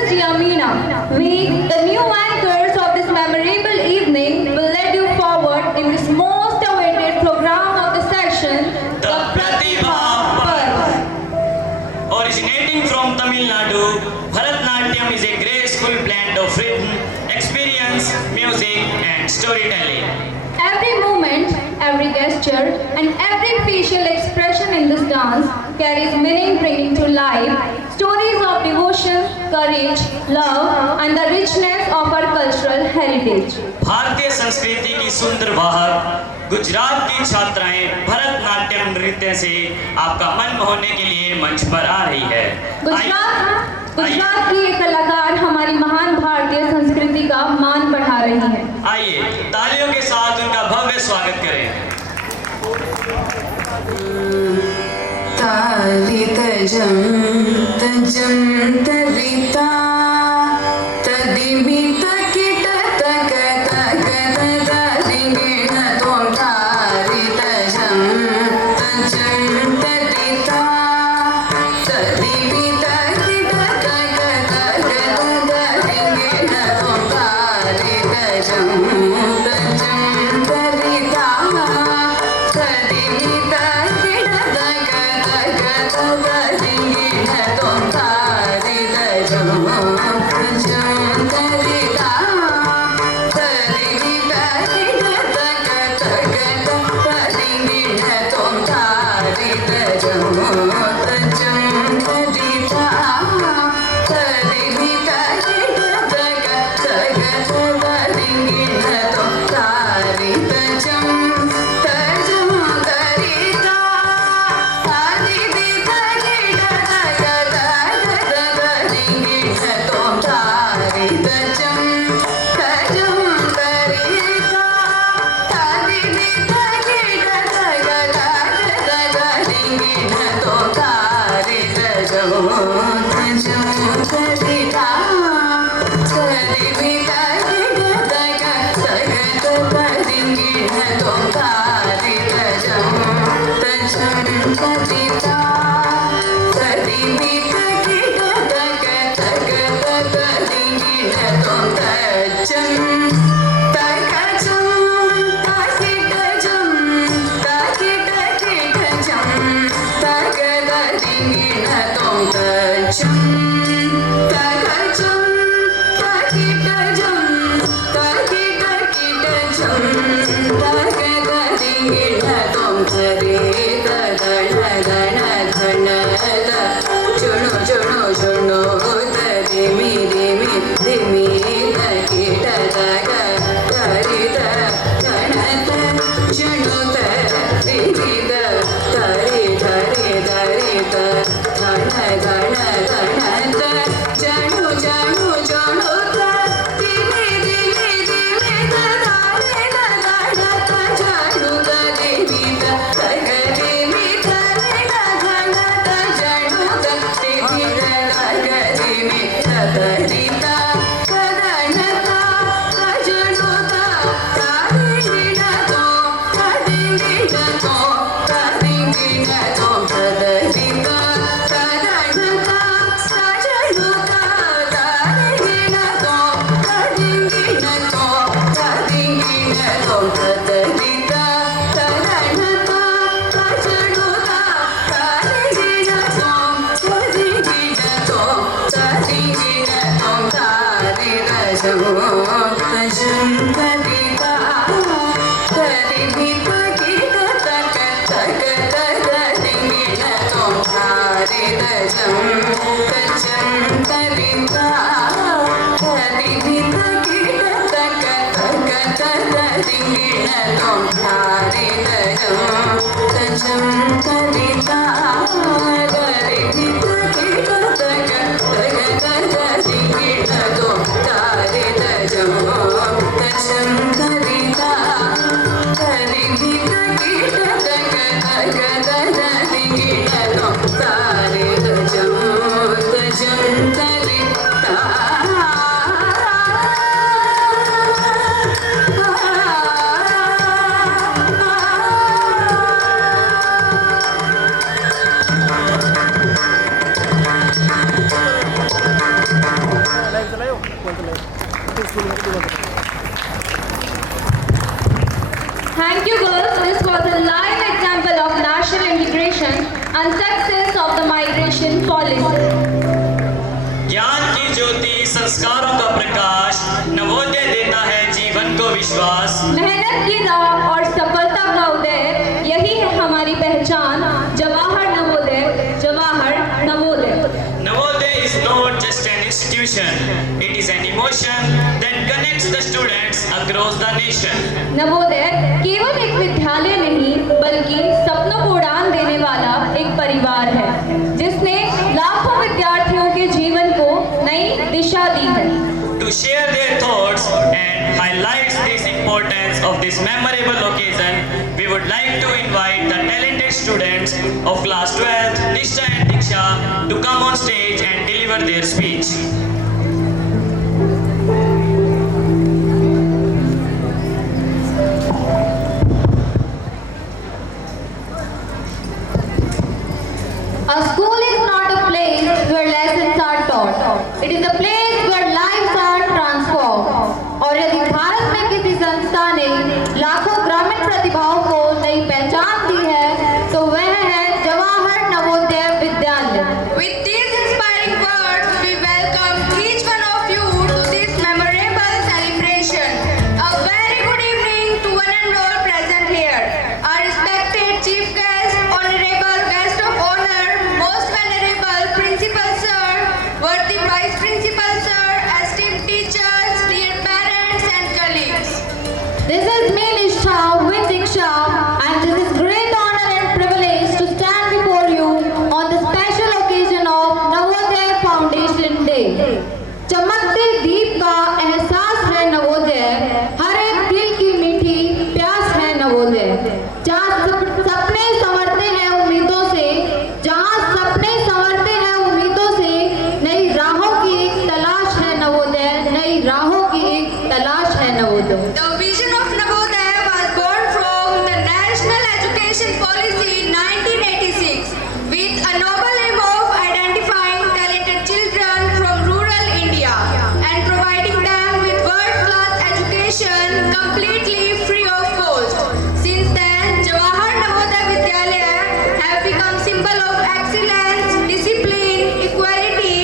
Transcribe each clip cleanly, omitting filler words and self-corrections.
is Yamina. We, the new anchors of this memorable evening, will lead you forward in this most awaited program of the session, The Pratibha Parv. Originating from Tamil Nadu, Bharatnatyam is a graceful blend of rhythm, experience, music, and storytelling. Every movement, every gesture, and every facial expression in this dance carries meaning, bringing to life stories of devotion, courage, love, and the richness of our cultural heritage. भारतीय संस्कृति की सुंदर वाहक गुजरात की छात्राएं भरतनाट्यम नृत्य से आपका मन मोहने के लिए मंच पर आ रही है। गुजरात की ये कलाकार हमारी महान भारतीय संस्कृति का मान बढ़ा रही हैं। आइए तालियों के साथ उनका भव्य स्वागत करें। तालित जम तजम तरिता तदिमित किट तक तक तदिमित तोम तालित जम तजम तरिता तदिमित किट तक तक तदिमित तोम तालित जम तजम तरिता तदिमित ज्योति संस्कारों का प्रकाश, नवोदय देता है जीवन को विश्वास। मेहनत की राह और सफलता का उदय, यही है हमारी पहचान। Jawahar Navodaya, Jawahar Navodaya. Navodaya is not just an institution, it is an emotion that connects the students across the nation. Navodaya केवल एक विद्यालय नहीं बल्कि सपनों को उड़ान देने वाला एक परिवार है, जिसने लाखों विद्यार्थियों के जीवन को नई दिशा दी है। To share their thoughts and highlight this importance of this memorable occasion, we would like to invite the talented students of class 12th, Nishtha and Diksha, to come on stage and deliver their speech. A school is not a place where lessons are taught. It is a place where lives are transformed. और यदि भारत में किसी संस्था ने लाखों ग्रामीण प्रतिभाओं को नई पहचान दी है, तो वह है Jawahar Navodaya Vidyalaya. With these inspiring words, we welcome each one of you to this memorable celebration. A very good evening to one and all present here. Our respected chief guest, honorable guest of honor, most venerable principal sir, worthy vice principal sir, esteemed teachers, dear parents and colleagues. This is me, Nishtha with Diksha, and this is great honor and privilege to stand before you on the special occasion of Navodaya Foundation Day. चमकते दीप का एहसास है नवोदय, हर एक दिल की मीठी प्यास है नवोदय। जहाँ सपने संवरते हैं उम्मीदों से, जहाँ सपने संवरते हैं उम्मीदों से, नई राहों की एक तलाश है नवोदय, नई राहों की एक तलाश है Navodaya. The vision of Navodaya was born from the National Education Policy 1986 with a noble aim of identifying talented children from rural India and providing them with world-class education completely free of cost. Since then, Jawahar Navodaya Vidyalaya have become symbol of excellence, discipline, equality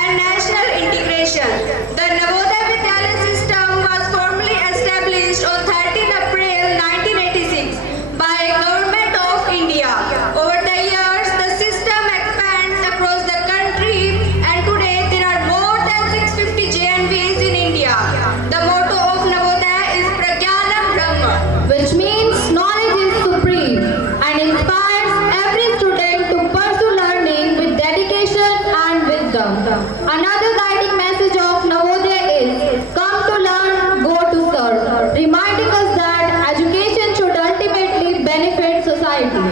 and national integration. The Navodaya Vidyalaya system was formally established on 13 April 1986 by Government of India. Over the years, the system expands across the country and today there are more than 650 JNVs in India. The motto of Navodaya is Pragyanam Brahma. Which means knowledge is supreme and inspires every student to pursue learning with dedication and wisdom. Another guiding message of Navodaya is come to learn, go to serve, reminding us that education should ultimately benefit society.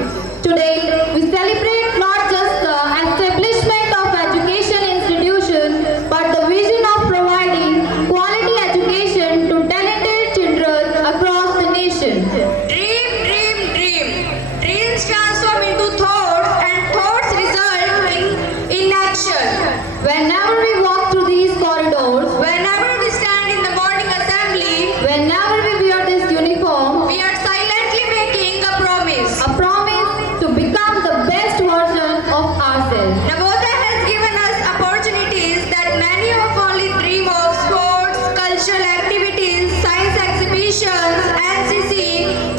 Today, we celebrate not just the establishment of education institutions, but the vision of providing quality education to talented children across the nation. Dream, dream, dream. Dreams transform into thoughts and thoughts result in action. Whenever we walk through these corridors, Whenever we stand in the morning assembly, whenever we wear this uniform, we are silently making a promise. a promise to become the best version of ourselves. Navodaya has given us opportunities that many of only dream of: sports, cultural activities, science exhibitions, NCC,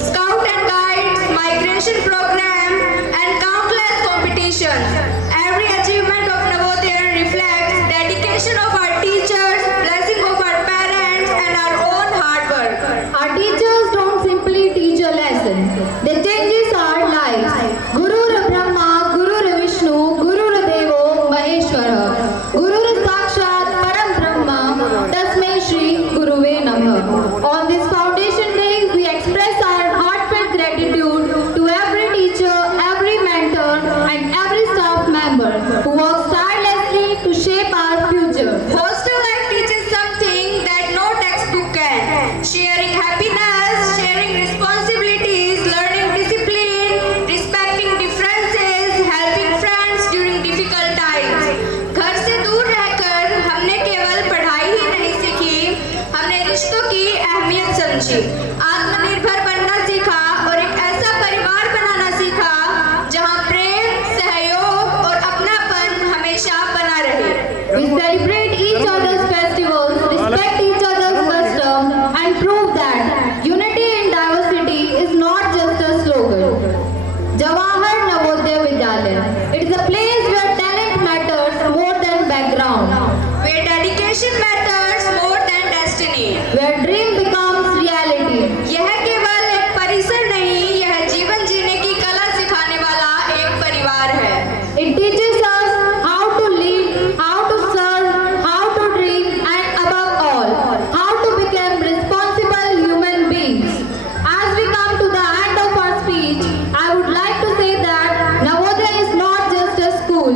Scout and Guides, migration program, and countless competitions. Every achievement of Navodaya reflects dedication of our teachers, blessing of our parents, and our own hard work. Our teachers don't simply teach a lesson, they changes our lives. Guru Brahma, Guru Vishnu, Guru Devo Maheshwara, Guru Sakshat Param Brahma, Tasmai Shri Guruve Namah. On this foundation day, we express our heartfelt gratitude to every teacher, every mentor, and every staff member who works tirelessly to shape our future. Hostel life teaches Determination matters more than destiny. where dream becomes reality. यह केवल एक परिसर नहीं, यह जीवन जीने की कला सिखाने वाला एक परिवार है। It teaches us how to lead, how to serve, how to dream, and above all, how to become responsible human beings. As we come to the end of our speech, I would like to say that Navodaya is not just a school.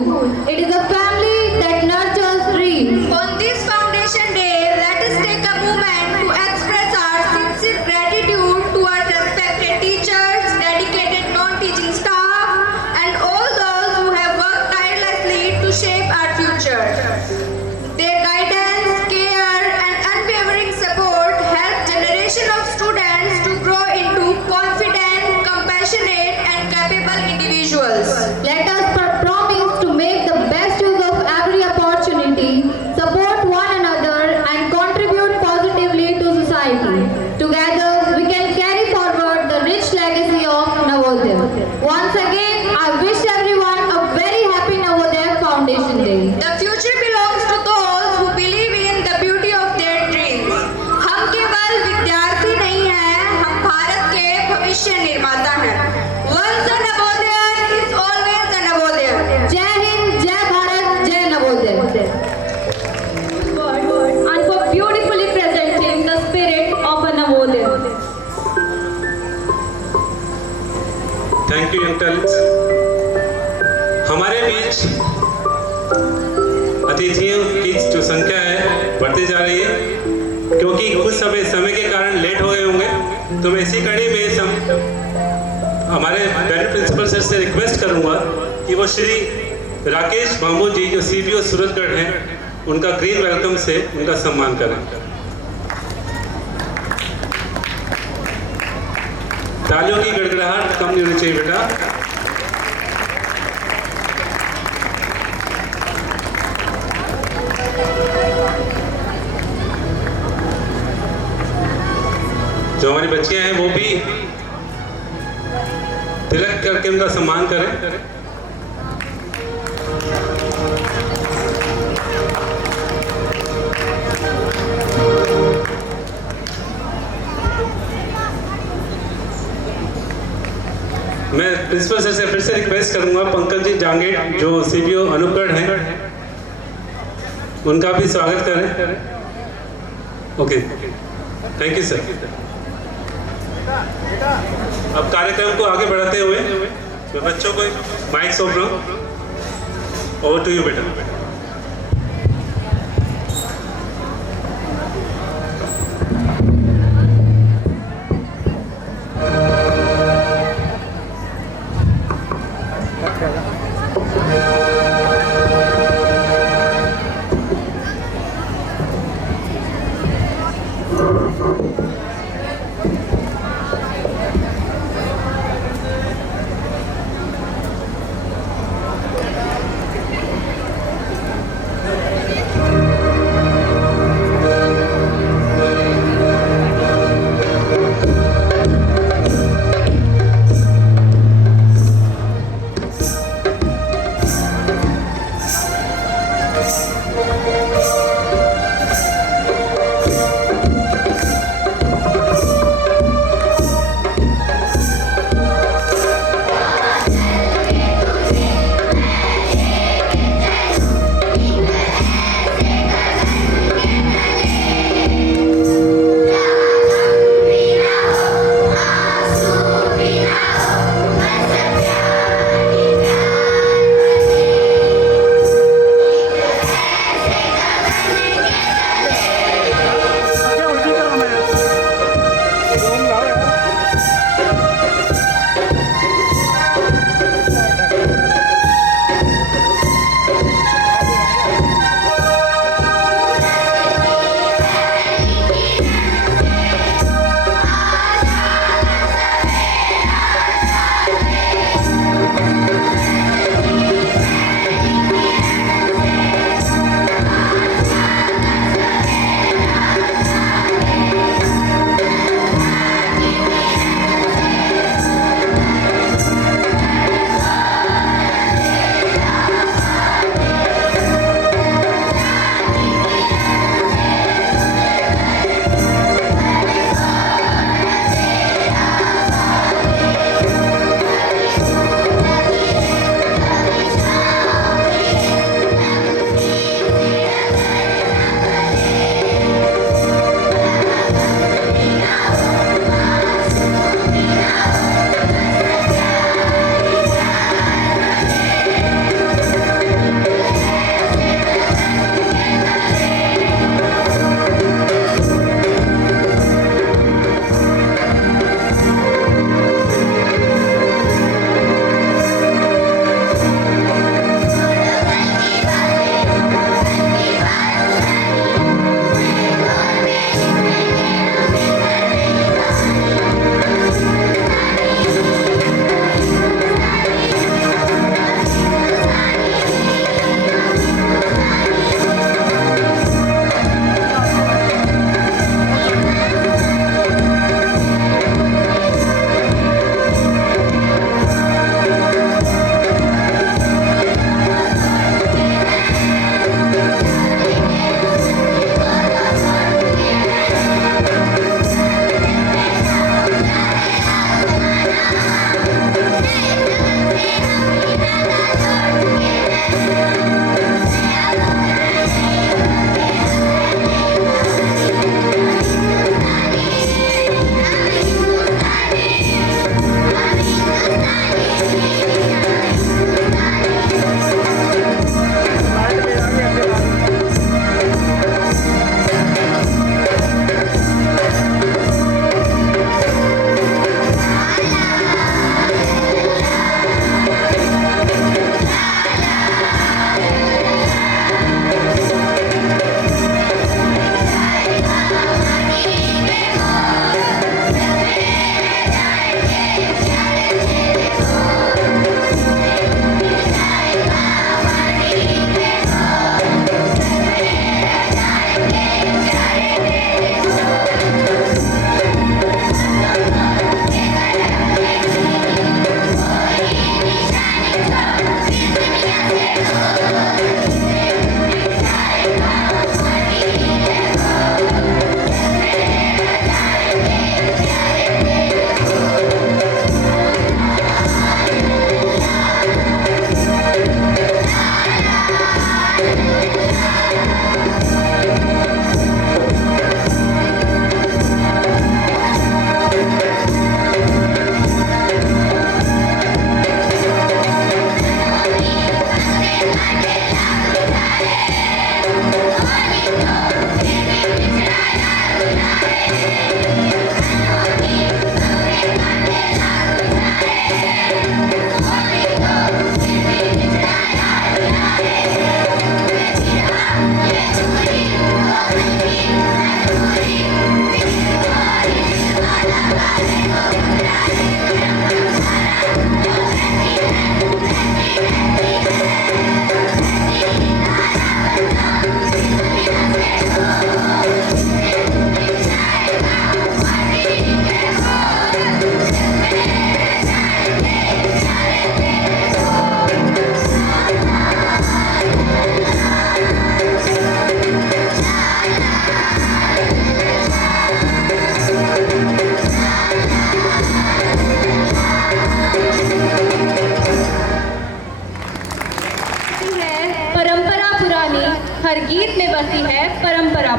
It is a family that nurtures dreams. On this Foundation Day, let us take a moment to express our sincere gratitude to our respected teachers, dedicated non-teaching staff, and all those who have worked tirelessly to shape our future. Their guidance, care, and unwavering support help generation of students to grow into confident, compassionate, and capable individuals. Let us promise to make the best use of every opportunity, support one another, and contribute positively to society. Together, we can carry forward the rich legacy of Navodaya. Once again, I wish everyone a very happy Navodaya Foundation Day. The future belongs to those who believe in the beauty of their dreams. हम केवल विद्यार्थी नहीं हैं, हम भारत के भविष्य निर्माता हैं। Once a Navodayan is always a Navodayan. Jai Hind, Jai Bharat, Jai Navodaya. And for beautifully presenting the spirit of a Navodaya. Thank you young talents. हमारे बीच अतिथियों की जो संख्या है बढ़ती जा रही है, क्योंकि कुछ समय के कारण लेट हो गए होंगे, तो मैं इसी कड़ी में हमारे बैनर प्रिंसिपल सर से रिक्वेस्ट करूंगा कि वो श्री राकेश बांबू जी जो CBO सूरजगढ़ हैं, उनका ग्रीन वेलकम से उनका सम्मान करें। तालियों की गड़गड़ाहट कम नहीं होनी चाहिए बेटा। जो हमारी बच्चियां हैं वो भी तिलक करके उनका सम्मान करें। मैं प्रिंसिपल सर से फिर से रिक्वेस्ट करूंगा, पंकज जी जांगेट जो CBO अनुपगढ़ हैं, उनका भी स्वागत करें। Okay, thank you sir. अब कार्यक्रम को आगे बढ़ाते हुए मैं बच्चों को माइक सौंप रहा हूँ। ओवर टू यू बेटा।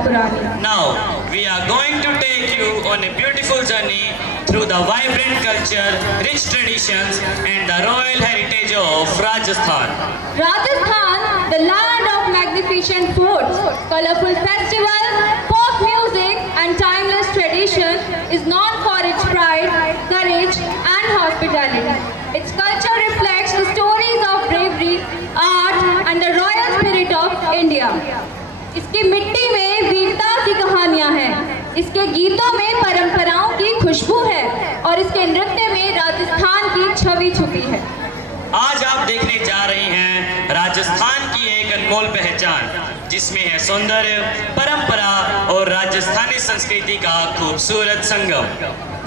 पुरानी। Now, we are going to take you on a beautiful journey through the vibrant culture, rich traditions, and the royal heritage of Rajasthan. Rajasthan, the land of magnificent forts, colorful festivals, folk music, and timeless tradition, is known for its pride, courage, and hospitality. Its culture reflects the stories of bravery, art, and the royal spirit of India. इसकी मिट्टी में वीरता की कहानियां हैं, इसके गीतों में परंपराओं की खुशबू है और इसके नृत्य में राजस्थान की छवि छुपी है। आज आप देखने जा रहे हैं राजस्थान की एक अनमोल पहचान, जिसमें है सौंदर्य, परंपरा और राजस्थानी संस्कृति का खूबसूरत संगम।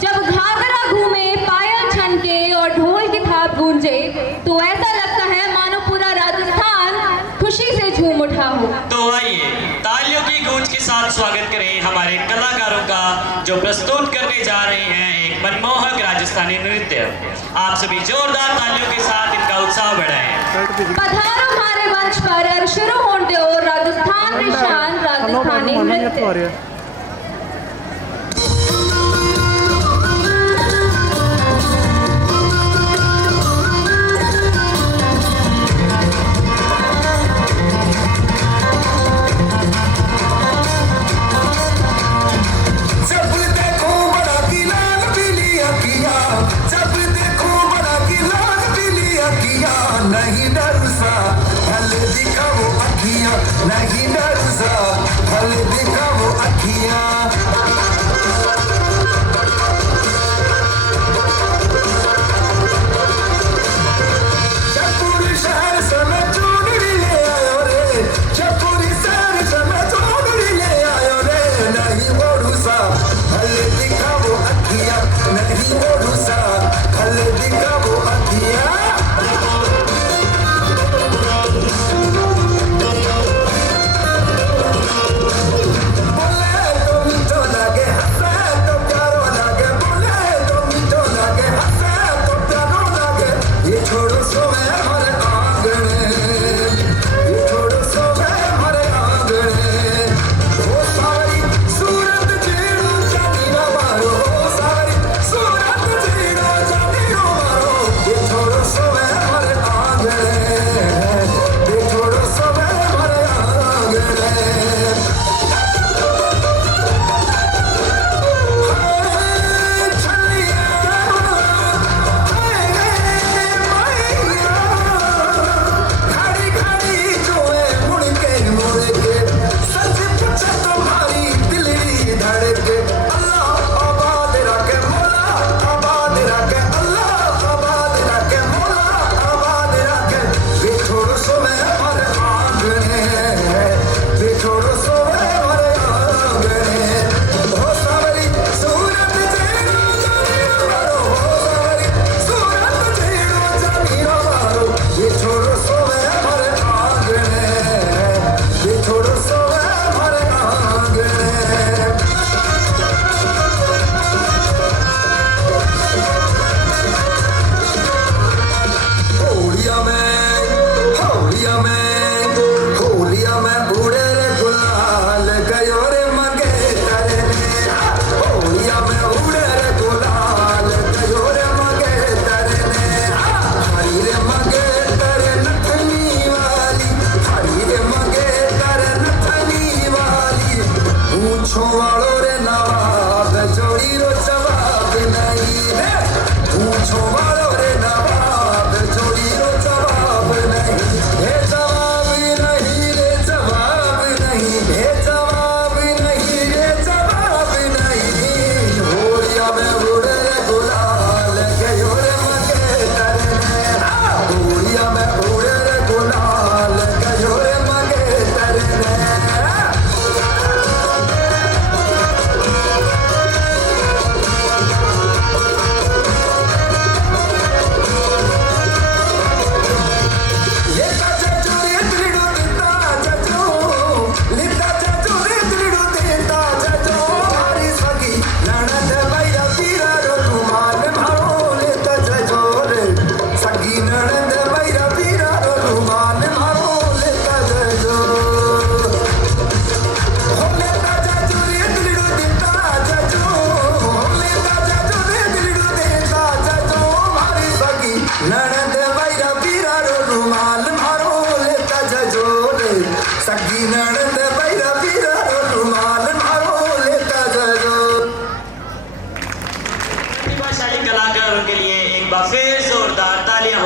जब घाघरा घूमे, पायल छनके और ढोल की थाप गूंजे, तो ऐसा लगता है मानो पूरा राजस्थान खुशी से झूम उठा हो। तो आइए तालियों की गूंज के साथ स्वागत करें हमारे कलाकारों का, जो प्रस्तुत करने जा रहे हैं एक मनमोहक राजस्थानी नृत्य। आप सभी जोरदार तालियों के साथ इनका उत्साह बढ़ाएं। पधारो हमारे मंच पर और शुरू होने दो राजस्थान निशान राजस्थानी नृत्य। नहीं डरसा भले दिखाओ अखियां, नहीं डरसा भले दिखाओ अखियां। जयपुर शहर से मैं चूड़ी ले आयो रे, जयपुर शहर से मैं चूड़ी ले आयो रे। नहीं ओढ़ूसा भले दिखाओ अखियां, नहीं ओढ़ूसा भले दिखाओ अखियां।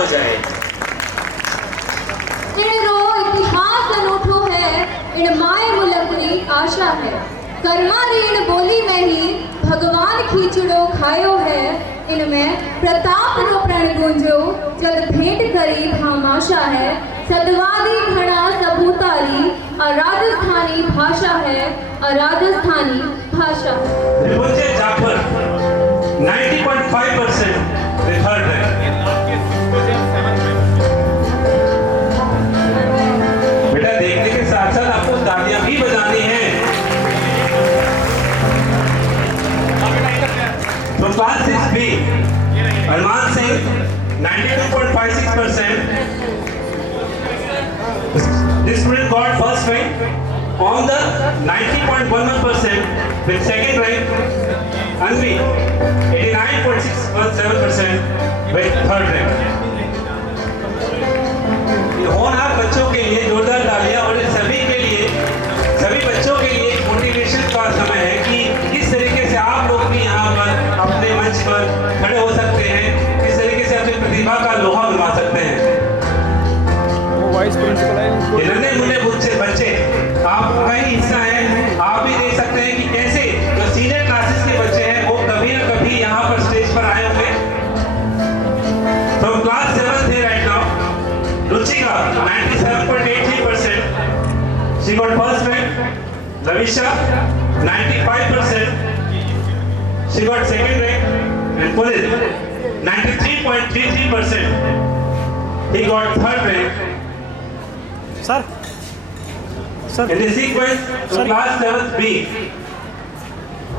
हो जाए। इणरो इतिहास अनूठो है, इन माए मुलकनी आशा है। कर्मारी इन बोली में ही भगवान खींचड़ो खायो है। इनमें प्रताप रो प्रण गुंजो, जल भेंट करी भामाशा है। सदवादी घड़ा सबूतारी, राजस्थानी भाषा है, राजस्थानी भाषा है। त्रिभुजे जाफर 90.5% with third rank. बेटा देखने के साथ साथ आपको तालियां भी बजानी है। From class 6B, Arman Singh 92.56%. This student got first rank on the 90.11% with second rank. Anvi 89.67% with third rank. होनहार बच्चों के लिए जोरदार तालियां और इन सभी के लिए, सभी बच्चों के लिए मोटिवेशन का समय है कि किस तरीके से आप लोग भी यहाँ पर अपने मंच पर खड़े हो सकते हैं, किस तरीके से अपनी प्रतिभा का लोहा बनवा सकते हैं। वाइस प्रिंसिपल है नन्हे मुन्ने बच्चे आपका ही हिस्सा है। आप भी देख सकते हैं कि कैसे जो सीनियर क्लासेस के बच्चे हैं वो कभी ना कभी यहाँ पर स्टेज पर आए होंगे। From class 7th here right now, Ruchika 97.83%. She got first rank. Lavisha 95%. She got second rank. And Pulit 93.33%. He got third rank. Sir sir In the sequence, from Sorry. class 7th B,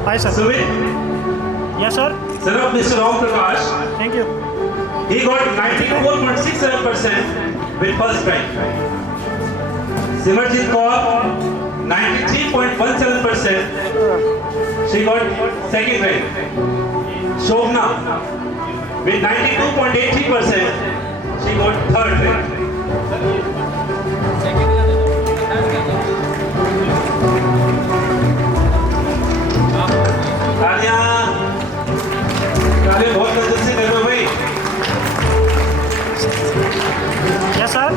hi sir Sumit, yes sir son of Mr. Ram Prakash, thank you he got 94.67% with first rank. Simarjit Kaur, 93.17%, she got second rank. Shobna, with 92.83%, she got third rank. तालियां बहुत मदद से कर रहे हो भाई। Yes sir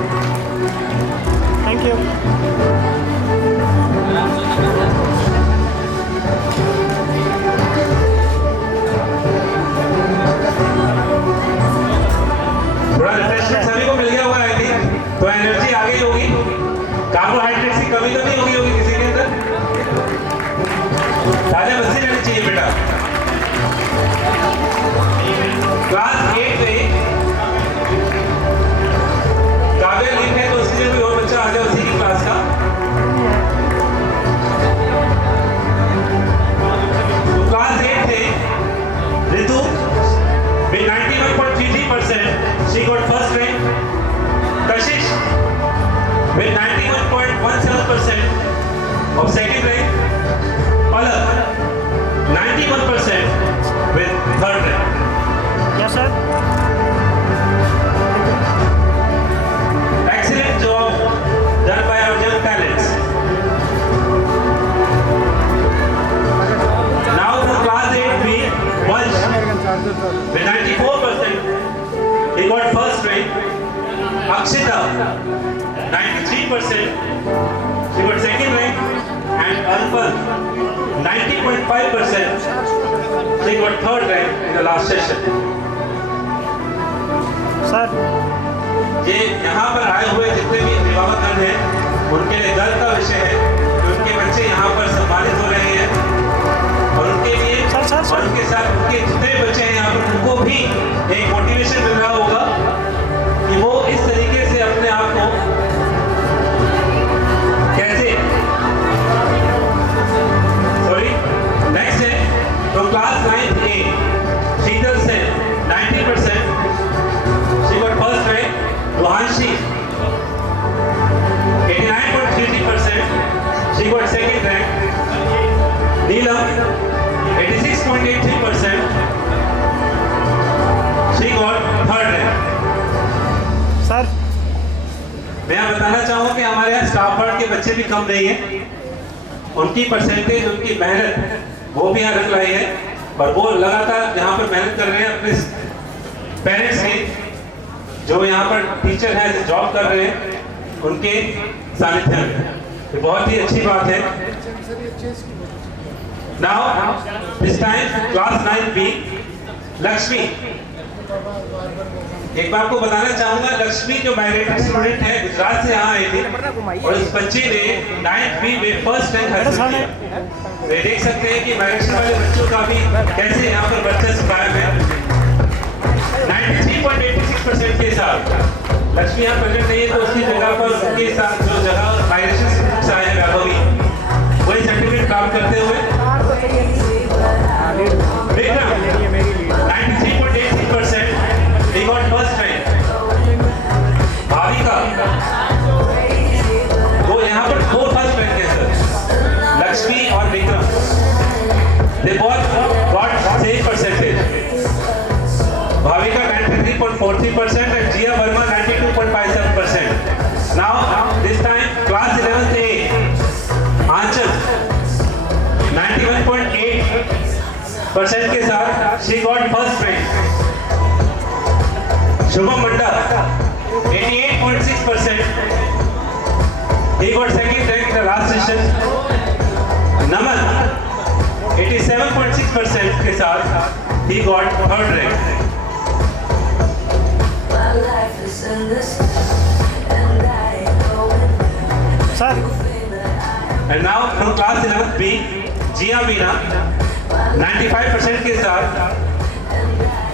thank you थोड़ा refreshment सभी को मिल गया होगा आई थिंक, तो एनर्जी आ गई होगी। कार्बोहाइड्रेट्स की कमी तो नहीं होगी किसी के अंदर। ताजा बस्ती रहनी चाहिए बेटा। क्लास 8 में काव्य लिंक है, तो उसके लिए कोई और बच्चा आ जाए उसी की क्लास का। तो क्लास 8 थे ऋतु with 91.33%, she got first rank. Kashish with 91.17% of second rank. Palak 91% with third rank. Yes sir Excellent job done by our young talents. Now for class 8B, Vansh with 94%, he got first rank. Akshita 93%, she got second rank. And Arpan 90.5%, she got third rank in the last session. Sir ये यहाँ पर आए हुए जितने भी अभिभावकगण हैं, उनके लिए गर्व का विषय है कि उनके बच्चे यहाँ पर सम्मानित हो रहे हैं और उनके लिए और उनके साथ उनके जितने बच्चे हैं यहाँ पर उनको भी एक मोटिवेशन मिल रहा होगा कि वो इस तरीके से अपने आप को कैसे नेक्स्ट है तो class 9th A, Sheetal Sen 90%, she got first rank. Rohanshi 89.33%, she got second rank. Neelam 86.83%, she got third rank. Sir मैं यहाँ बताना चाहूँ कि हमारे यहाँ स्टाफवर्ड के बच्चे भी कम नहीं है। उनकी परसेंटेज, उनकी मेहनत वो भी यहाँ रख रही है और वो लगातार यहाँ पर मेहनत कर रहे हैं अपने पेरेंट्स की जो यहाँ पर टीचर हैं जो जॉब कर रहे हैं उनके सानिध्य में, ये बहुत ही अच्छी बात है। Now this time class 9B Lakshmi. एक बार आपको बताना चाहूंगा, लक्ष्मी जो माइग्रेटेड स्टूडेंट है गुजरात से यहाँ आई थी और उस बच्चे ने 9th में फर्स्ट रैंक हासिल किया। तो ये देख सकते हैं कि माइग्रेशन वाले बच्चों का भी कैसे यहाँ पर वर्चस्व कायम है। 93.86% के साथ लक्ष्मी यहाँ प्रेजेंट नहीं है, तो उसकी जगह पर उसके साथ जो जगह माइग्रेशन स्टूडेंट्स आए हैं वैभवी, वही सर्टिफिकेट प्राप्त करते हुए Vikram 93.86% he got first rank। Bhavika वो यहाँ पर 4 फर्स्ट रैंक है सर। लक्ष्मी और Vikram they both got same percentage। Bhavika 93.43% and Jia Verma 92.57%। Now this time class 11th A आंचल 91.8% के साथ she got first rank। Shubham Munda 88.6% he got second rank in the last session। नमन 87.6% के साथ he got third rank। Sir And now from class 11th B, जिया मीना 95% के साथ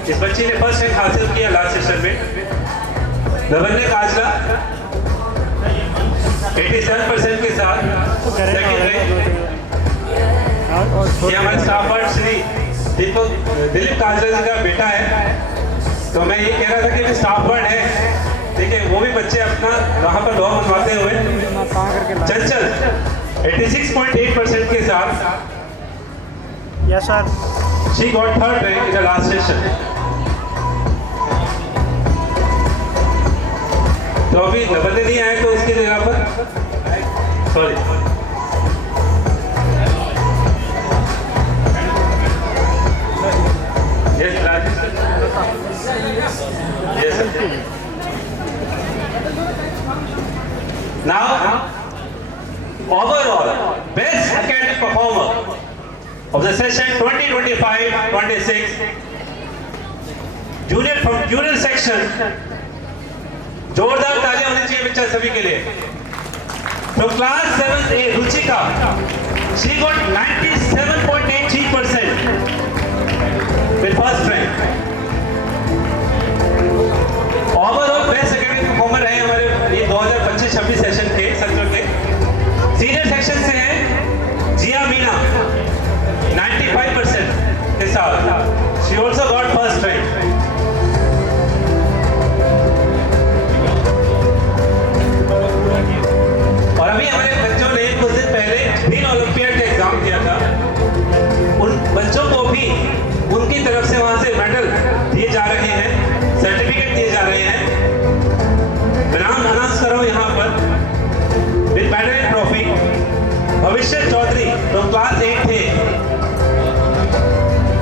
इस बच्चे ने first rank हासिल किया लास्ट सेशन में। लवन्य काजला 87% के साथ सेकंड रैंक। ये हमारे स्टाफ पर्सन श्री दिलीप काजला जी का बेटा है। तो मैं ये कह रहा था कि भी स्टाफ पर्सन है, ठीक है, वो भी बच्चे अपना वहाँ पर लॉ बनवाते हुए। चंचल 86.8% के साथ yes sir she got third rank in the last session। तो अभी लवन्य नहीं आए तो उसकी जगह पर sorry yes yes now overall best academic performer of the session 2025-26 junior section, जोरदार तालियां होनी चाहिए बच्चा सभी के लिए। तो class 7A Ruchika she got 97.83% with first rank। Overall best academic performer रहे हमारे ये 2025-26 सेशन के सत्र के। सीनियर सेक्शन से है जिया मीना 95% के साथ she also got first rank। और अभी हमारे बच्चों ने कुछ दिन पहले ग्रीन ओलंपियाड का एग्जाम दिया था। उन बच्चों को भी उनकी तरफ से वहां से मेडल दिए जा रहे हैं, सर्टिफिकेट दिए जा रहे हैं। नाम अनाउंस करो यहाँ पर विद मेडल एंड ट्रॉफी। भविष्य चौधरी फ्रॉम क्लास 8 थे।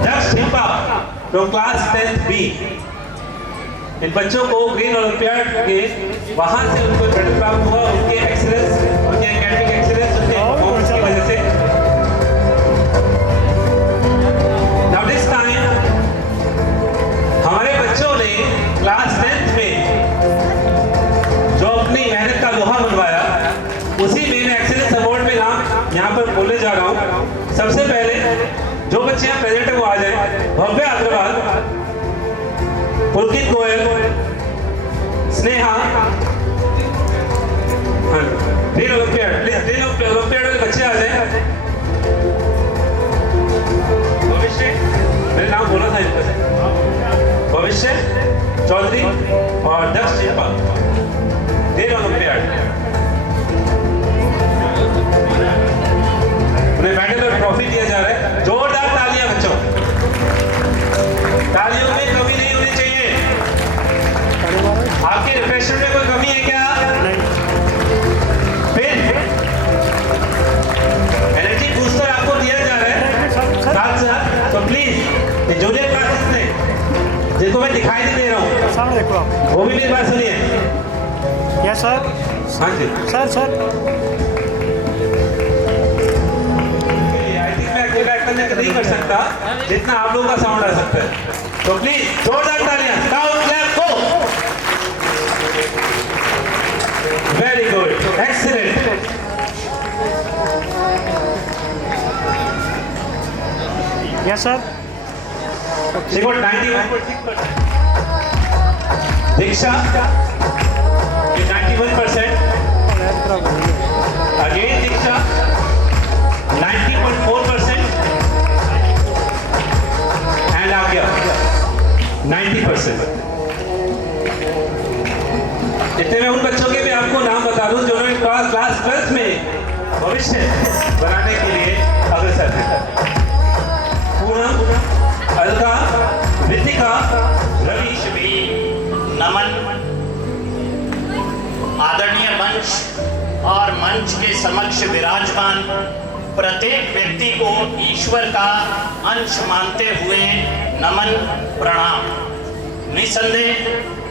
दक्ष हिप्पा फ्रॉम क्लास 10th B। इन बच्चों को ग्रीन ओलंपियाड के वहां से उनको मेडल प्राप्त हुआ, उनके एक्सीलेंस, उनके एकेडमिक एक्सीलेंस, उनके परफॉर्मेंस की वजह से। नाउ दिस टाइम हमारे बच्चों ने क्लास 10th में जो अपनी मेहनत का लोहा मनवाया, उसी में एक्सीलेंस अवार्ड में नाम यहाँ पर बोले जा रहा हूँ। सबसे पहले जो बच्चे यहाँ प्रेजेंट है वो आ जाए। Bhavya Agarwal, Pulkit Goyal, Sneha, green olympiad, please green olympiad वाले बच्चे आ जाए। भविष्य, मैंने नाम बोला था इनका, भविष्य चौधरी और दक्ष हिप्पा ग्रीन ओलंपियाड। उन्हें मेडल और ट्रॉफी दिया जा रहा है। जोरदार तालियां बच्चों, तालियों में कमी नहीं होनी चाहिए। आपके रिफ्रेशमेंट में कोई कमी है क्या? फिर एनर्जी बूस्टर आपको दिया जा रहा है साथ साथ। तो प्लीज जूनियर क्लासेस में जिनको मैं दिखाई नहीं दे रहा हूँ सामने देखो आप वो भी मेरे पास सर हाँ जी, सर आई थिंक मैं अकेला इतना नहीं कर सकता जितना आप लोगों का साउंड आ सकता है, तो प्लीज जोरदार तालियां, साउंड क्लैप को। Very good, excellent. Yes sir She got 91.6%. Diksha, 91%. Again Diksha, 90.4%. And Agya, 90%. इतने में उन बच्चों के भी आपको नाम बता दूं जो क्लास 12th में भविष्य बनाने के लिए अग्रसर हैं। पूनम, अलका, ऋतिका, रवि, भी नमन आदरणीय मंच और मंच के समक्ष विराजमान प्रत्येक व्यक्ति को ईश्वर का अंश मानते हुए नमन प्रणाम। निसंदेह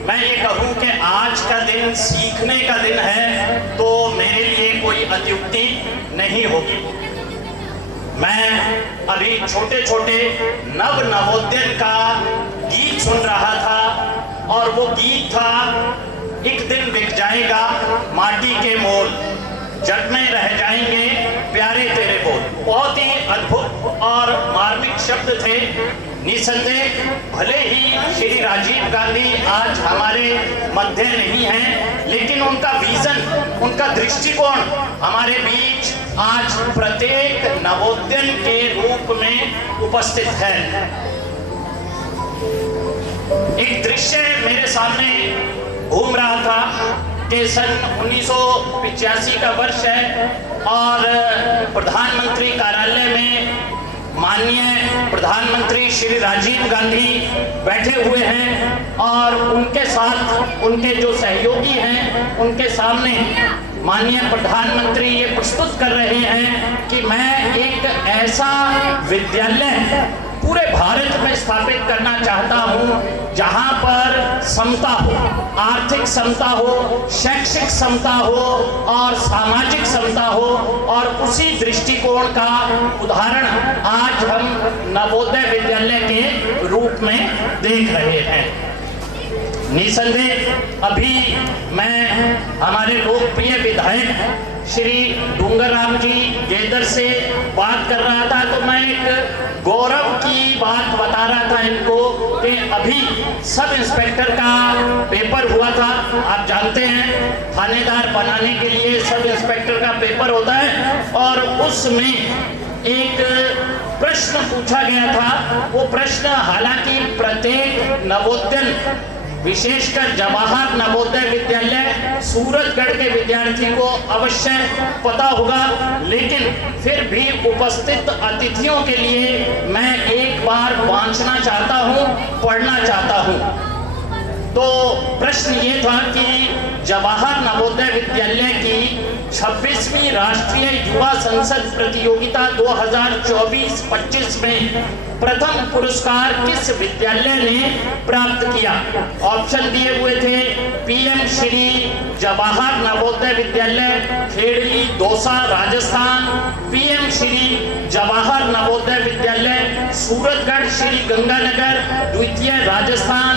मैं ये कहूँ कि आज का दिन सीखने का दिन है तो मेरे लिए कोई अत्युक्ति नहीं होगी। मैं अभी छोटे छोटे नवोदय का गीत सुन रहा था और वो गीत था, एक दिन बिक जाएगा माटी के मोल, जग में रह जाएंगे प्यारे तेरे बोल। बहुत ही अद्भुत और मार्मिक शब्द थे। निसंदेह भले ही श्री राजीव गांधी आज हमारे मध्य नहीं हैं, लेकिन उनका विजन, उनका दृष्टिकोण हमारे बीच आज प्रत्येक नवोदय के रूप में उपस्थित है। एक दृश्य मेरे सामने घूम रहा था कि सन 1985 का वर्ष है और प्रधानमंत्री कार्यालय में माननीय प्रधानमंत्री श्री राजीव गांधी बैठे हुए हैं और उनके साथ उनके जो सहयोगी हैं उनके सामने माननीय प्रधानमंत्री ये प्रस्तुत कर रहे हैं कि मैं एक ऐसा विद्यालय पूरे भारत में स्थापित करना चाहता हूं जहां पर समता हो, आर्थिक समता हो, शैक्षिक समता हो और सामाजिक समता हो। और उसी दृष्टिकोण का उदाहरण आज हम नवोदय विद्यालय के रूप में देख रहे हैं। निसंदेह अभी मैं हमारे लोकप्रिय विधायक श्री डूंगरराम जी गेदर से बात कर रहा था तो मैं एक गौरव की बात बता रहा था इनको कि अभी सब इंस्पेक्टर का पेपर हुआ था। आप जानते हैं थानेदार बनाने के लिए सब इंस्पेक्टर का पेपर होता है और उसमें एक प्रश्न पूछा गया था। वो प्रश्न हालांकि प्रत्येक नवोदय विशेषकर जवाहर नवोदय विद्यालय सूरजगढ़ के विद्यार्थी को अवश्य पता होगा, लेकिन फिर भी उपस्थित अतिथियों के लिए मैं एक बार वांचना चाहता हूं, पढ़ना चाहता हूं। तो प्रश्न ये था कि जवाहर नवोदय विद्यालय की 26वीं राष्ट्रीय युवा संसद प्रतियोगिता 2024-25 में प्रथम पुरस्कार किस विद्यालय ने प्राप्त किया। ऑप्शन दिए हुए थे पीएम श्री जवाहर नवोदय विद्यालय खेड़ली दौसा राजस्थान, पीएम श्री जवाहर नवोदय विद्यालय सूरजगढ़ श्री गंगानगर द्वितीय राजस्थान,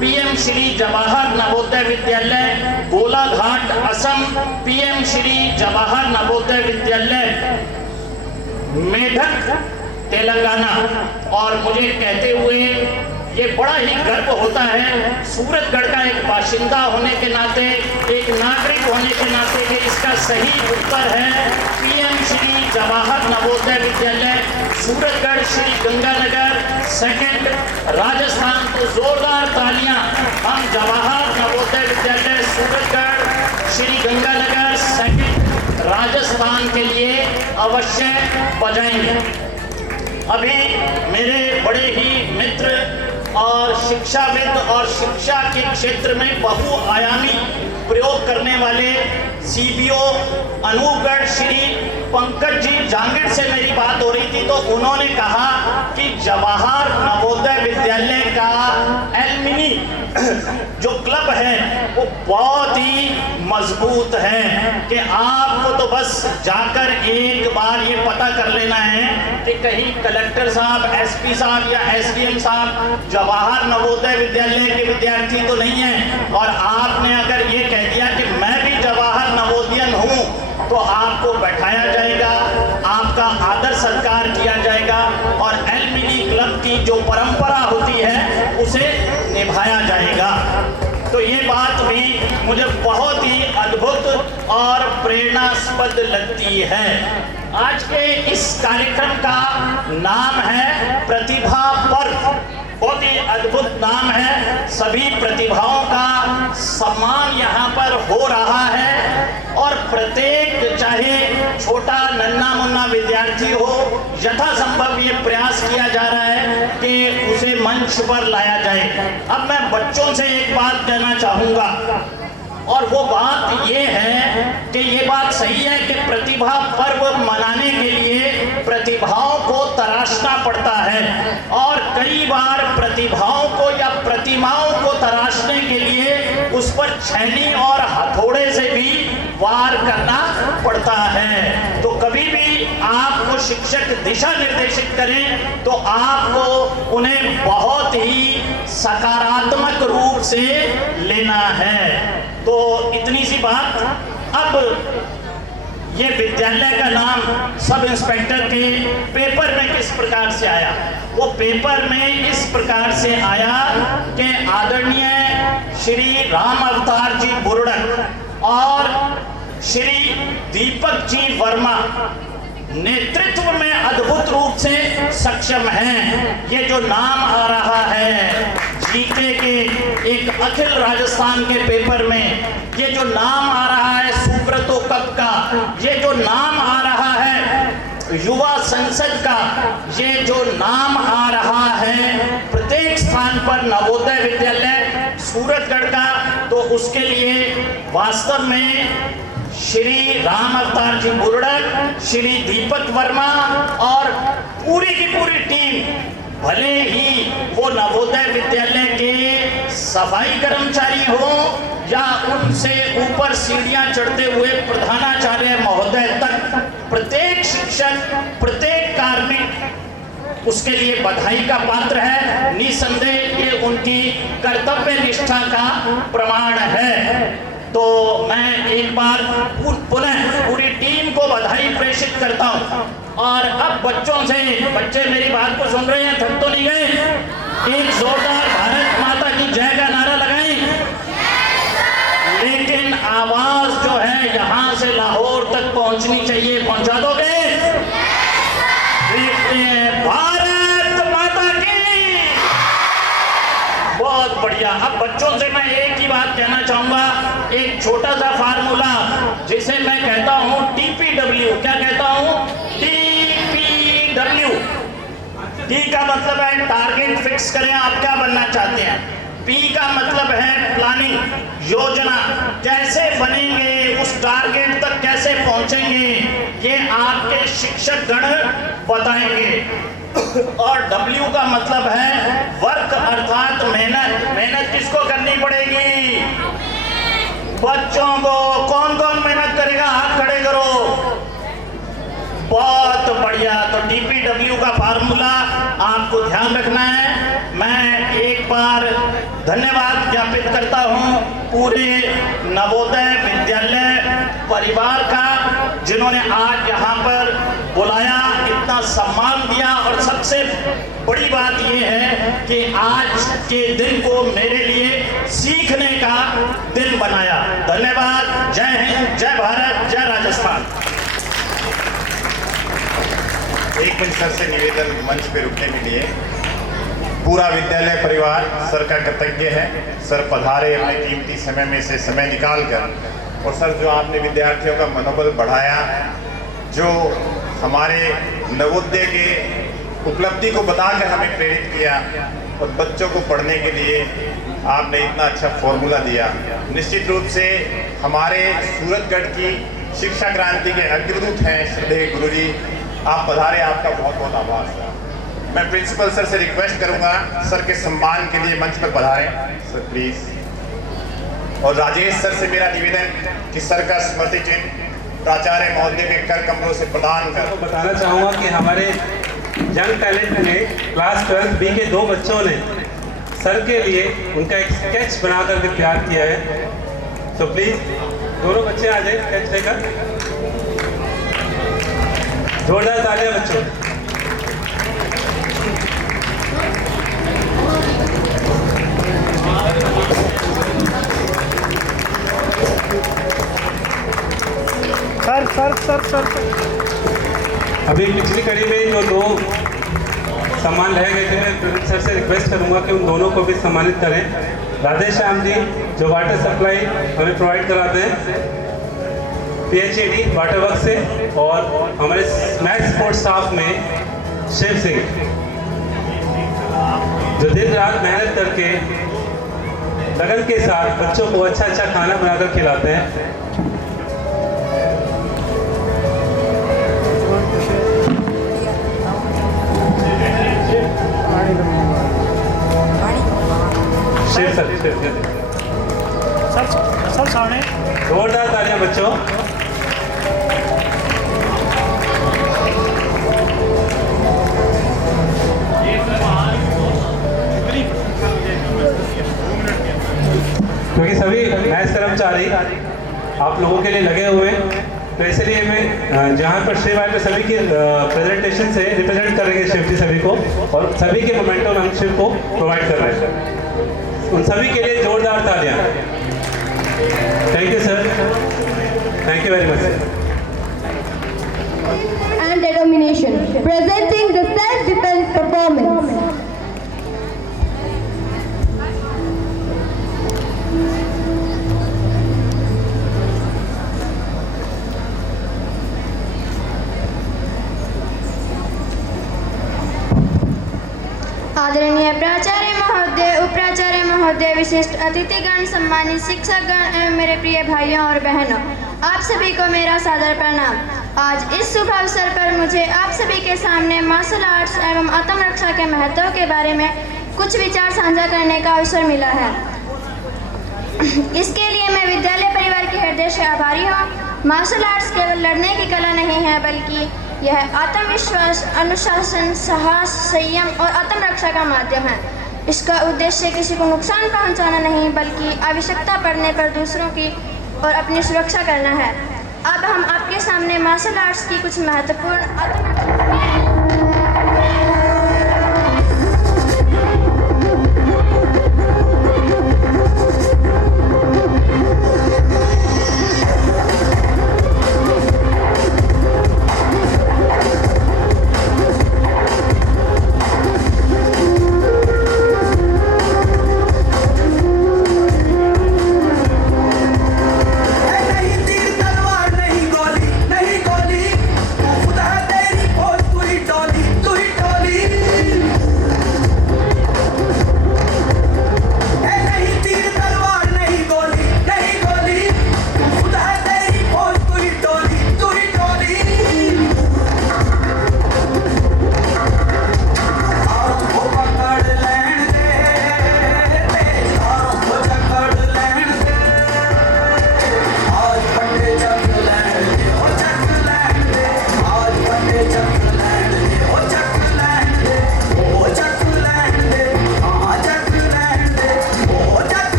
पीएम श्री जवाहर नवोदय विद्यालय गोलाघाट असम, पीएम श्री जवाहर नवोदय विद्यालय मेढक तेलंगाना। और मुझे कहते हुए ये बड़ा ही गर्व होता है सूरजगढ़ का एक बाशिंदा होने के नाते, एक नागरिक होने के नाते कि इसका सही उत्तर है पीएम श्री जवाहर नवोदय विद्यालय सूरजगढ़ श्री गंगानगर सेकंड राजस्थान। तो जोरदार तालियां हम जवाहर नवोदय विद्यालय सूरजगढ़ श्री गंगानगर सेकंड राजस्थान के लिए अवश्य बजाएंगे। अभी मेरे बड़े ही मित्र और शिक्षाविद और शिक्षा के क्षेत्र में बहुआयामी प्रयोग करने वाले CBO अनूपगढ़ श्री पंकज जी जांगिड़ से मेरी बात हो रही थी, तो उन्होंने कहा कि जवाहर नवोदय विद्यालय का एल्युमिनी जो क्लब है वो बहुत ही मजबूत है कि आपको तो बस जाकर एक बार ये पता कर लेना है कि कहीं कलेक्टर साहब, SP साहब या SDM साहब जवाहर नवोदय विद्यालय के विद्यार्थी तो नहीं है, और आपने अगर ये कह दिया कि मैं भी जवाहर नवोदयन हूँ तो आपको बैठाया जाएगा, आपका आदर सत्कार किया जाएगा और एल्युमिनी क्लब की जो परंपरा होती है उसे निभाया जाएगा। तो ये बात भी मुझे बहुत ही अद्भुत और प्रेरणास्पद लगती है। आज के इस कार्यक्रम का नाम है प्रतिभा पर्व। बहुत ही अद्भुत नाम है। सभी प्रतिभाओं का सम्मान यहाँ पर हो रहा है और प्रत्येक चाहे छोटा नन्हा मुन्ना विद्यार्थी हो, यथासंभव ये प्रयास किया जा रहा है कि उसे मंच पर लाया जाए। अब मैं बच्चों से एक बात कहना चाहूँगा और वो बात ये है कि ये बात सही है कि प्रतिभा पर्व मनाने के लिए प्रतिभाओं को तराशना पड़ता है और कई बार प्रतिभाओं को या प्रतिमाओं को तराशने के लिए उस पर छैनी और हथौड़े से भी वार करना पड़ता है। तो कभी भी आपको शिक्षक दिशा निर्देशित करें तो आपको उन्हें बहुत ही सकारात्मक रूप से लेना है। तो इतनी सी बात। अब ये विद्यालय का नाम सब इंस्पेक्टर के पेपर में किस प्रकार से आया? वो पेपर में इस प्रकार से आया कि आदरणीय श्री राम अवतार जी बुर्डक और श्री दीपक जी वर्मा नेतृत्व में अद्भुत रूप से सक्षम हैं। ये जो नाम आ रहा है जीके के एक अखिल राजस्थान के पेपर में, ये जो नाम आ रहा है सुब्रतो कप का, ये जो नाम आ रहा है युवा संसद का, ये जो नाम आ रहा है प्रत्येक स्थान पर नवोदय विद्यालय सूरतगढ़ का, तो उसके लिए वास्तव में श्री राम अवतार जी बुर्डक, श्री दीपक वर्मा और पूरी की पूरी टीम, भले ही वो नवोदय विद्यालय के सफाई कर्मचारी हो या उनसे ऊपर सीढ़ियां चढ़ते हुए प्रधानाचार्य महोदय तक, प्रत्येक शिक्षक, प्रत्येक कार्मिक उसके लिए बधाई का पात्र है। निसंदेह ये उनकी कर्तव्य निष्ठा का प्रमाण है। तो मैं एक बार पुनः पूरी टीम को बधाई प्रेषित करता हूँ। और अब बच्चों से, बच्चे मेरी बात को सुन रहे हैं, थक तो नहीं गए? एक जोरदार भारत माता की जय का नारा लगाएं। लेकिन आवाज जो है यहाँ से लाहौर तक पहुँचनी चाहिए, पहुँचा दोगे? देखते हैं, भारत माता की। बहुत बढ़िया। अब बच्चों से मैं एक ही बात कहना चाहूंगा, एक छोटा सा फार्मूला जिसे मैं कहता हूं TPW। क्या कहता हूं? TPW। T का मतलब है टारगेट फिक्स करें, आप क्या बनना चाहते हैं। P का मतलब है प्लानिंग, योजना, कैसे बनेंगे, उस टारगेट तक कैसे पहुंचेंगे, ये आपके शिक्षक गण बताएंगे। और W का मतलब है वर्क, अर्थात मेहनत। मेहनत किसको करनी पड़ेगी? बच्चों को। कौन कौन मेहनत करेगा? हाथ खड़े करो। बहुत बढ़िया। तो TPW का फार्मूला आपको ध्यान रखना है। मैं एक बार धन्यवाद ज्ञापित करता हूं पूरे नवोदय विद्यालय परिवार का, जिन्होंने आज यहाँ पर बुलाया, इतना सम्मान दिया और सबसे बड़ी बात यह है कि आज के दिन को मेरे लिए सीखने का दिन बनाया। धन्यवाद। जय हिंद, जय भारत, जय राजस्थान। एक मिनट सर से निवेदन मंच पे रुकने के लिए। पूरा विद्यालय परिवार सर का कृतज्ञ है। सर पधारे अपने कीमती समय में से समय निकाल कर, और सर जो आपने विद्यार्थियों का मनोबल बढ़ाया, जो हमारे नवोदय के उपलब्धि को बताकर हमें प्रेरित किया और बच्चों को पढ़ने के लिए आपने इतना अच्छा फॉर्मूला दिया। निश्चित रूप से हमारे सूरतगढ़ की शिक्षा क्रांति के अग्रदूत हैं श्रद्धेय गुरुजी, आप पधारे, आपका बहुत बहुत आभार सर। मैं प्रिंसिपल सर से रिक्वेस्ट करूंगा सर के सम्मान के लिए मंच पर पधारें सर प्लीज। और राजेश सर से मेरा निवेदन कि सर का स्मृति चिन्ह प्राचार्य महोदय के कर कमरों से प्रदान कर। तो बताना चाहूँगा कि हमारे यंग टैलेंट में क्लास 12 बी के 2 बच्चों ने सर के लिए उनका एक स्केच बना करके तैयार किया है। तो प्लीज दोनों बच्चे आ जाए स्केच लेकर। जोरदार तालियां बच्चों। सर अभी पिछली कड़ी में जो 2 सम्मान रह गए थे, मैं प्रिंसिपल सर से रिक्वेस्ट करूंगा कि उन दोनों को भी सम्मानित करें। राधे श्याम जी जो वाटर सप्लाई हमें प्रोवाइड कराते हैं PHED वाटर वर्क से, और हमारे मैथ स्पोर्ट्स स्टाफ में शिव सिंह जो दिन रात मेहनत करके लगन के साथ बच्चों को अच्छा अच्छा खाना बनाकर खिलाते हैं। शिव सर सामने जोरदार तालियां बच्चों। क्योंकि सभी मैथ कर्मचारी आप लोगों के लिए लगे हुए हैं, तो इसलिए मैं जहाँ पर शिव आए सभी के प्रेजेंटेशन से रिप्रेजेंट करेंगे शिव जी सभी को, और सभी के मोमेंटो में हम शिव को प्रोवाइड कर रहे हैं। उन सभी के लिए जोरदार तालियां। Thank you sir, thank you very much sir. And determination, presenting the self-defense performance. आदरणीय प्राचार्य महोदय, उपप्राचार्य महोदय, विशिष्ट अतिथिगण, सम्मानित शिक्षकगण एवं मेरे प्रिय भाइयों और बहनों, आप सभी को मेरा सादर प्रणाम। आज इस शुभ अवसर पर मुझे आप सभी के सामने मार्शल आर्ट्स एवं आत्मरक्षा के महत्व के बारे में कुछ विचार साझा करने का अवसर मिला है। इसके लिए मैं विद्यालय परिवार के हृदय से आभारी हूँ। मार्शल आर्ट्स केवल लड़ने की कला नहीं है, बल्कि यह आत्मविश्वास, अनुशासन, साहस, संयम और आत्मरक्षा का माध्यम है। इसका उद्देश्य किसी को नुकसान पहुंचाना नहीं, बल्कि आवश्यकता पड़ने पर दूसरों की और अपनी सुरक्षा करना है। अब हम आपके सामने मार्शल आर्ट्स की कुछ महत्वपूर्ण नहीं तीर तलवार नहीं गोली, खुदा तेरी खोज तू ही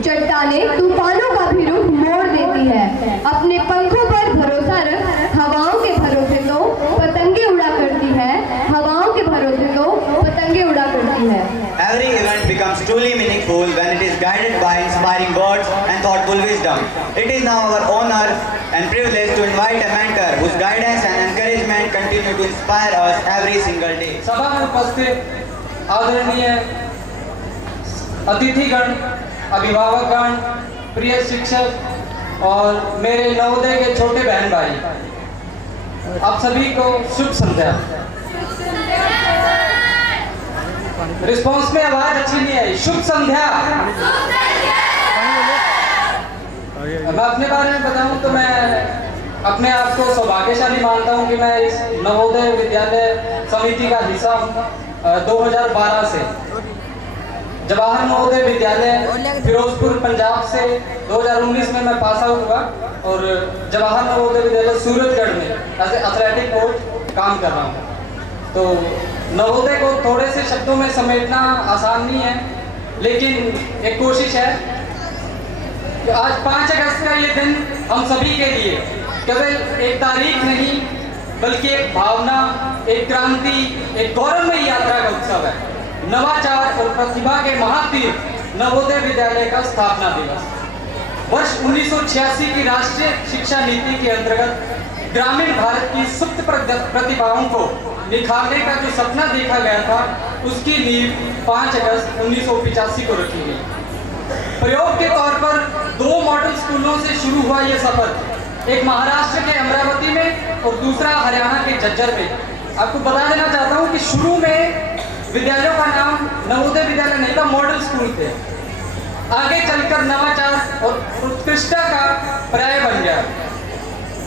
चट्टानें तूफानों का भी रुख मोड़ देती है। अपने पंखों पर भरोसा रख, हवाओं के भरोसे तो पतंगे उड़ा करती है, हवाओं के भरोसे तो पतंगे उड़ा करती है। Every event becomes truly meaningful when it is guided by inspiring words and thoughtful wisdom. It is now our honor and privilege to invite a mentor whose guidance and encouragement continue to inspire us every single day. सभा में उपस्थित आदरणीय अतिथिगण, अभिभावकगण, प्रिय शिक्षक और मेरे नवोदय के छोटे बहन भाई, आप सभी को शुभ संध्या। रिस्पॉन्स में आवाज अच्छी नहीं आई। शुभ संध्या। मैं अपने बारे में बताऊं तो मैं अपने आप को सौभाग्यशाली मानता हूं कि मैं इस नवोदय विद्यालय समिति का हिस्सा हूं। 2012 से जवाहर नवोदय विद्यालय फिरोजपुर पंजाब से 2019 में मैं पास आउट हुआ और जवाहर नवोदय विद्यालय सूरतगढ़ में एज ए एथलेटिक कोच काम कर रहा हूँ। तो नवोदय को थोड़े से शब्दों में समेटना आसान नहीं है, लेकिन एक कोशिश है कि आज 5 अगस्त का ये दिन हम सभी के लिए केवल एक तारीख नहीं बल्कि एक भावना, एक क्रांति, एक गौरवमयी यात्रा का उत्सव है। नवाचार और प्रतिभा के महातीर्थ नवोदय विद्यालय का स्थापना दिवस। वर्ष 1986 की राष्ट्रीय शिक्षा नीति के अंतर्गत ग्रामीण भारत की सुप्त प्रतिभाओं को निखारने का जो सपना देखा गया था, उसकी नींव 5 अगस्त 1985 को रखी गई। प्रयोग के तौर पर 2 मॉडल स्कूलों से शुरू हुआ यह सफर, एक महाराष्ट्र के अमरावती में और दूसरा हरियाणा के झज्जर में। आपको बता देना चाहता हूं कि शुरू में विद्यालयों का नाम नवोदय विद्यालय नहीं था, मॉडल स्कूल थे। आगे चलकर नवाचार और उत्कृष्टता का पर्याय बन गया।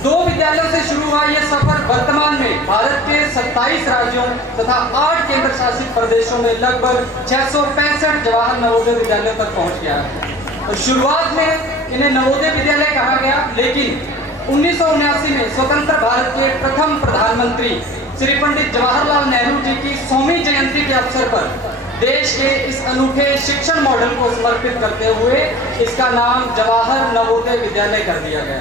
2 विद्यालयों से शुरू हुआ यह सफर वर्तमान में भारत के 27 राज्यों तथा 8 केंद्र शासित प्रदेशों में लगभग 665 जवाहर नवोदय विद्यालयों तक पहुंच गया है। और शुरुआत में इन्हें नवोदय विद्यालय कहा गया, लेकिन 1979 में स्वतंत्र भारत के प्रथम प्रधानमंत्री श्री पंडित जवाहरलाल नेहरू जी की 100वीं जयंती के अवसर पर देश के इस अनूठे शिक्षण मॉडल को समर्पित करते हुए इसका नाम जवाहर नवोदय विद्यालय कर दिया गया।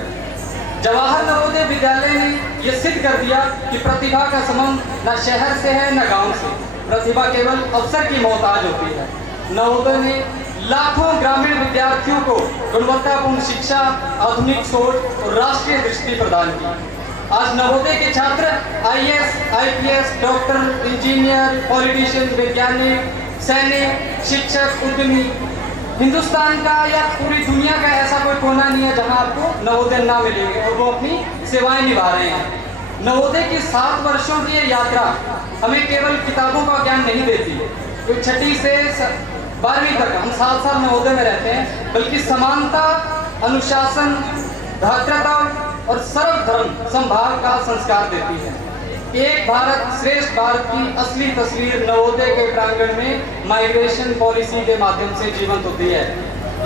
जवाहर नवोदय विद्यालय ने यह सिद्ध कर दिया कि प्रतिभा का संबंध न शहर से है न गांव से। प्रतिभा केवल अवसर की मोहताज होती है। नवोदय ने लाखों ग्रामीण विद्यार्थियों को गुणवत्तापूर्ण शिक्षा, आधुनिक सोच और राष्ट्रीय दृष्टि प्रदान की। आज नवोदय के छात्र IAS, IPS, doctor, engineer, politician, वैज्ञानिक, सैनिक, शिक्षक, उद्यमी, हिंदुस्तान का या पूरी दुनिया का ऐसा कोई कोना नहीं है जहां आपको नवोदय ना मिलेंगे, और वो अपनी सेवाएं निभा रहे हैं। नवोदय की 7 वर्षों की ये यात्रा हमें केवल किताबों का ज्ञान नहीं देती, तो 6ठी से 12वीं तक हम 7 साल नवोदय में रहते हैं, बल्कि समानता, अनुशासन, भ्रातृता और सर्वधर्म समभाव का संस्कार देती है। एक भारत श्रेष्ठ भारत की असली तस्वीर नवोदय के प्रांगण में माइग्रेशन पॉलिसी के माध्यम से जीवंत होती है।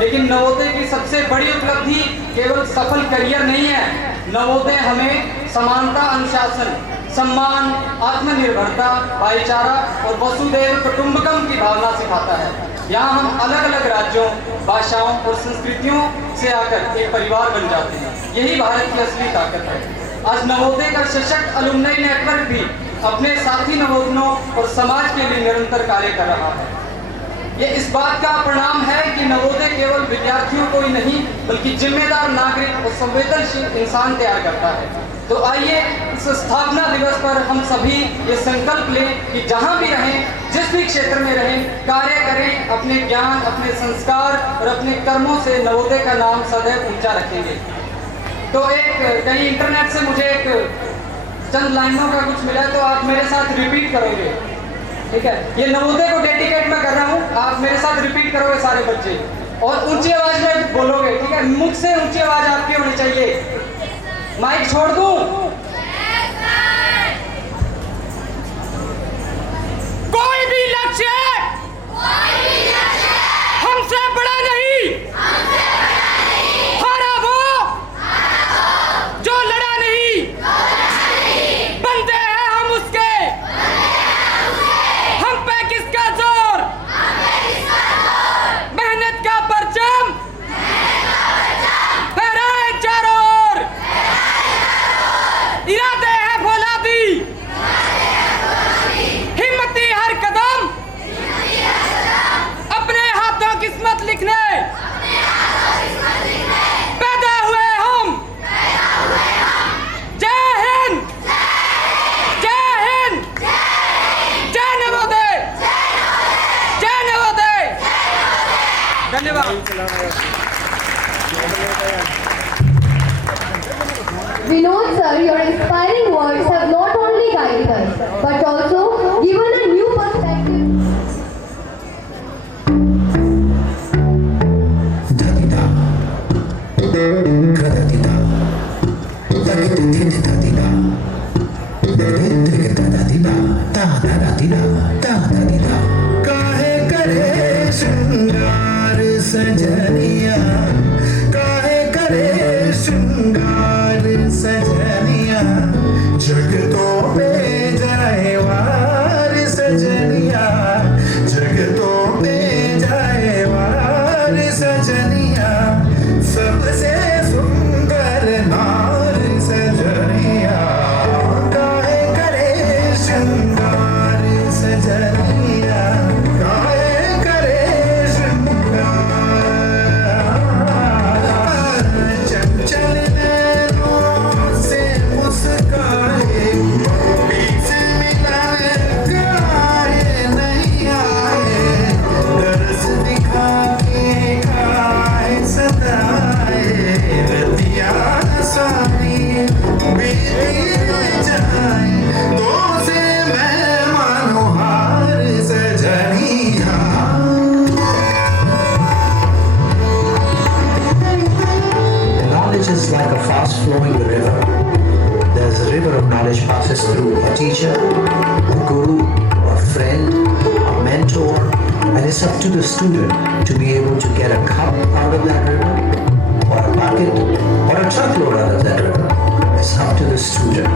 लेकिन नवोदय की सबसे बड़ी उपलब्धि केवल सफल करियर नहीं है। नवोदय हमें समानता, अनुशासन, सम्मान, आत्मनिर्भरता, भाईचारा और वसुधैव कुटुंबकम की भावना सिखाता है। यहाँ हम अलग अलग राज्यों, भाषाओं और संस्कृतियों से आकर एक परिवार बन जाते हैं। यही भारत की असली ताकत है। आज नवोदय का सशक्त अलुमनाई नेटवर्क भी अपने साथी नवोदयों और समाज के लिए निरंतर कार्य कर रहा है। ये इस बात का परिणाम है कि नवोदय केवल विद्यार्थियों को ही नहीं बल्कि जिम्मेदार नागरिक और संवेदनशील इंसान तैयार करता है। तो आइए इस स्थापना दिवस पर हम सभी ये संकल्प लें कि जहाँ भी रहें, जिस भी क्षेत्र में रहें, कार्य करें, अपने ज्ञान, अपने संस्कार और अपने कर्मों से नवोदय का नाम सदैव ऊंचा रखेंगे। तो कहीं इंटरनेट से मुझे एक चंद लाइनों का कुछ मिला, तो आप मेरे साथ रिपीट करोगे, ठीक है? ये नवोदय को डेडिकेट मैं कर रहा हूँ, आप मेरे साथ रिपीट करोगे सारे बच्चे, और ऊंची आवाज में बोलोगे, ठीक है? मुझसे ऊंची आवाज आपकी होनी चाहिए। माइक छोड़ दूं? कोई भी लक्ष्य हमसे बड़ा नहीं, हारा वो जो लड़ा नहीं, बंदे हैं हम उसके, हम पे किसका जोर, मेहनत का परचम किस्मत लिखने पैदा हुए हम। जय हिंद, जय हिंद, जय नवोदय, जय नवोदय। धन्यवाद। Vinod sir, your inspiring words have not only guided us, but also given a new perspective. काहे करे श्रृंगार सजनिया, काहे करे श्रृंगार सजनिया, जगतों पे जाए वार सजनिया, जगतों पे जाए वार सजनिया, सबसे सुंदर नार सजनिया, काहे करे श्रृंगार सजनिया, काहे करे श्रृंगार, चंचल नैनों से मुस्काए, बीच मिलाए गाए नहीं आए, दर्द दिखा के खाए सताए, रतिया सारी बीती जाए, तो से मैं मानो हार सजनिया। Knowledge is like a fast-flowing river. There's a river of knowledge passes through a teacher, a guru, a friend, a mentor, and it's up to the student to be able to get a cup out of that river, or a bucket, or a truckload out of that river. It's up to the student.